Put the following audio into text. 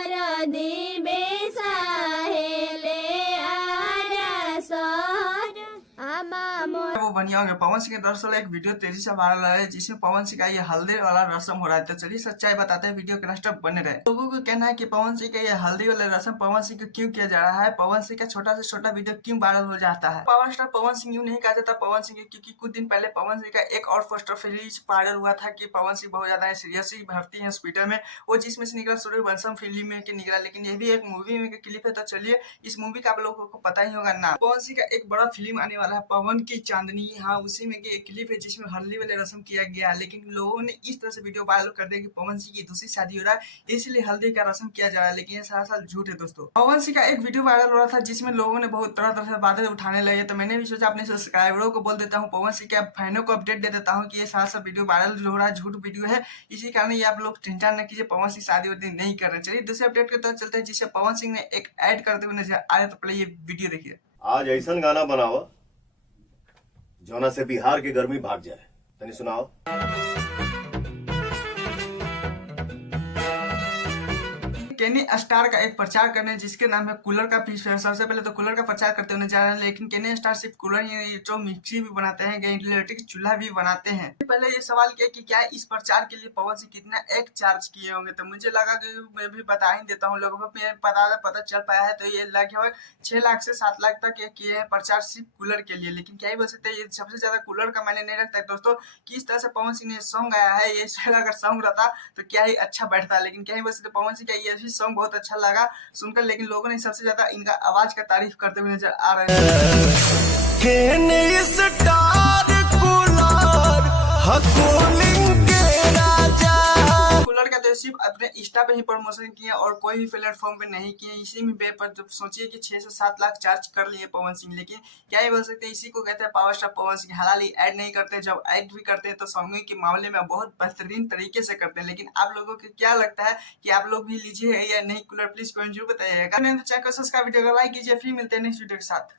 दे बेसाहेले आरा sir आमा मोर। वो बढ़िया होंगे। पवन सिंह के दरअसल एक वीडियो तेजी से वायरल है जिसमें पवन सिंह का ये हल्दी वाला रस्म हो रहा है। तो चलिए सच्चाई बताते हैं, वीडियो के लास्ट तक बने रहे। लोगों को कहना है कि पवन सिंह का ये हल्दी वाला रस्म पवन सिंह को क्यों किया जा रहा है, पवन सिंह का छोटा से छोटा वीडियो क्यों वायरल हो जाता है। पावर स्टार पवन सिंह यूं नहीं कहा जाता पवन सिंह, क्योंकि कुछ दिन पहले पवन सिंह का एक और पोस्टर रिलीज वायरल हुआ था कि पवन सिंह बहुत ज्यादा सीरियसली भर्ती है हॉस्पिटल में। वो जिसमें से निकला सूर्यवंशम फिल्म में के निकला, लेकिन ये भी एक मूवी में के क्लिप है। तो चलिए इस मूवी का आप लोगों को पता ही होगा ना। पवन सिंह का एक बड़ा फिल्म आने वाला है पवन की चांदनी, हाँ उसी में एक क्लिप है जिसमें हल्दी वाले रस्म किया गया है। लेकिन लोगों ने इस तरह से वीडियो वायरल कर दिया कि पवन सिंह की दूसरी शादी हो रहा है इसलिए हल्दी का रस्म किया जा रहा है, लेकिन ये सारा झूठ है दोस्तों। पवन सिंह का एक वीडियो वायरल हो रहा था जिसमें लोगों ने बहुत तरह तरह से बातें उठाने लगे। तो मैंने भी सोचा अपने सब्सक्राइबरों को बोल देता हूँ, पवन सिंह के फैनों को अपडेट दे देता हूँ कि ये सारा वीडियो वायरल हो रहा है, झूठ वीडियो है। इसी कारण ये आप लोग चिंता न कीजिए, पवन सिंह शादी वादी नहीं कर रहे। चलिए दूसरे अपडेट की तरफ चलते हैं जिससे पवन सिंह ने एक ऐड करते हुए नजर आ रहे। तो पहले ये वीडियो देखिए। आज ऐसा गाना बनाओ जौना से बिहार की गर्मी भाग जाए, तनी सुनाओ। केनी स्टार का एक प्रचार करने जिसके नाम है कूलर का फीचर। सबसे पहले तो कूलर का प्रचार करते हुए जा रहे हैं, लेकिन केनी स्टार सिर्फ कूलर ही जो मिक्सी भी बनाते हैं, इलेक्ट्रिक चूल्हा भी बनाते हैं। पहले ये सवाल किया कि क्या इस प्रचार के लिए पवन सिंह कितना एक चार्ज किए होंगे। तो मुझे लगा कि मैं भी बता ही देता हूँ, लोगों को पता चल पाया है। तो ये लगभग 6 लाख से 7 लाख तक किए हैं प्रचार सिर्फ कूलर के लिए। लेकिन क्या ही बोल सकते हैं, ये सबसे ज्यादा कूलर का मैंने नहीं रखता है दोस्तों। किस तरह से पवन सिंह ने सॉन्ग गाया है, ये अगर सॉन्ग रहता तो क्या ही अच्छा बैठता। लेकिन क्या ही बोल सकते पवन सिंह का ये सॉन्ग बहुत अच्छा लगा सुनकर, लेकिन लोगों ने सबसे ज्यादा इनका आवाज का तारीफ करते हुए नजर आ रहे हैं। कूलर का तो सिर्फ अपने इंस्टा पे ही प्रमोशन किए और कोई भी प्लेटफॉर्म पे नहीं किए। इसी में पर जब सोचिए कि 6 से 7 लाख चार्ज कर लिए पवन सिंह। लेकिन क्या ही बोल सकते हैं, इसी को कहते हैं पावर स्टार पवन सिंह। हालांकि ऐड नहीं करते, जब ऐड भी करते हैं तो सॉन्ग के मामले में बहुत बेहतरीन तरीके से करते हैं। लेकिन आप लोगों को क्या लगता है कि आप लोग भी लीजिए या नहीं कूलर, प्लीज कमेंट जरूर बताइएगा। चैनल को सब्सक्राइब, वीडियो को लाइक कीजिए। फिर मिलते हैं नेक्स्ट वीडियो के साथ।